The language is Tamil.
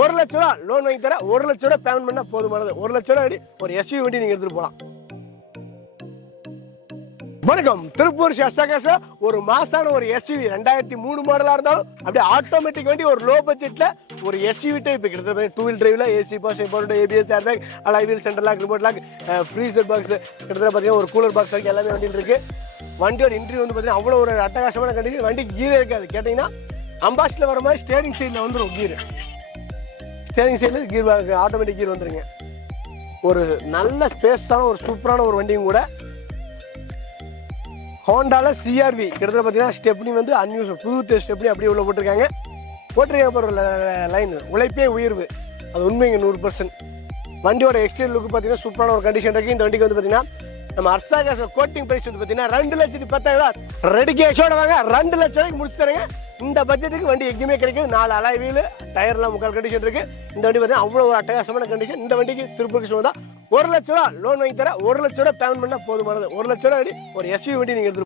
ஒரு லட்ச ரூபா லோன் வாங்கி தர ஒரு லட்ச ரூபா பேமெண்ட் பண்ணா போதுமானது ஒரு லட்ச ரூபா அடி ஒரு எஸ்யூ வண்டி நீங்க எடுத்துட்டு போலாம். வணக்கம். திருப்பூர் ஷசாகாச ஒரு மாசான ஒரு எஸ்யூவி ரெண்டாயிரத்தி மூணு மாடலா இருந்தாலும் அப்படியே ஆட்டோமேட்டிக் வண்டி ஒரு லோ பட்ஜெட்ல ஒரு எஸ்யூவி டைப் கிட்டத்தட்ட டூ வீல் டிரைவ்ல ஏசி பாஸ் board ABS airbag alloy wheel centre lock remote lock freezer box கிட்டத்தட்ட பார்த்தீங்கன்னா ஒரு கூலர் பாக்ஸ் வரைக்கும் எல்லாமே வண்டியில் இருக்கு. வண்டியோட இன்டர்வியூ வந்து பார்த்தீங்கன்னா அவ்வளோ ஒரு அட்டகாசமான கண்டிஷன் வண்டி கீரே இருக்காது. கேட்டிங்கன்னா அம்பாஸ்டர் வர மாதிரி ஸ்டேரிங் சைடில் வந்துடும் கீர் ஸ்டேரிங் சைடில் கீர் ஆட்டோமேட்டிக் கீர் வந்துடுங்க ஒரு நல்ல ஸ்பேஸான ஒரு சூப்பரான ஒரு வண்டியும் கூட. ஹோண்டாவில் சிஆர்வி கிட்டத்தட்ட பார்த்தீங்கன்னா ஸ்டெப்னி வந்து அன்யூஸ் புது ஸ்டெப்னி அப்படியே உள்ள போட்டிருக்காங்க. போட்டிருக்காங்க பாரு லைன் உழைப்பே உயர்வு. அது உண்மைங்க நூறு பர்சன்ட் வண்டியோட எக்ஸ்டீரியர் லுக் பார்த்தீங்கன்னா சூப்பரான ஒரு கண்டிஷன் இருக்குது இந்த வண்டிக்கு வந்து பார்த்தீங்கன்னா நம்ம அர்சாகாச கோட்டிங் பிரைஸ் வந்து பார்த்தீங்கன்னா ரெண்டு லட்சத்தி பத்தாயிரம் ரெடி கேஷோட வாங்க ரெண்டு லட்ச ரூபாய்க்கு முடிச்சு தரேங்க. இந்த பட்ஜெட்டுக்கு வண்டி எங்கேயுமே கிடைக்குது. நாலு அலாய் வீல் டயர்லாம் முக்கால் கண்டிஷன் இருக்குது இந்த வண்டி பார்த்தீங்கன்னா அவ்வளோ ஒரு அட்டகாசமான கண்டிஷன் இந்த வண்டிக்கு திருப்பூருக்கு சொல்லுதா ஒரு லட்ச ரூபா லோன் வாங்கி தர ஒரு லட்ச ரூபா பேமெண்ட் பண்ணால் போதுமானது. ஒரு லட்ச ரூபா வண்டி ஒரு எஸ்யூ வண்டி நீங்கள் எடுத்து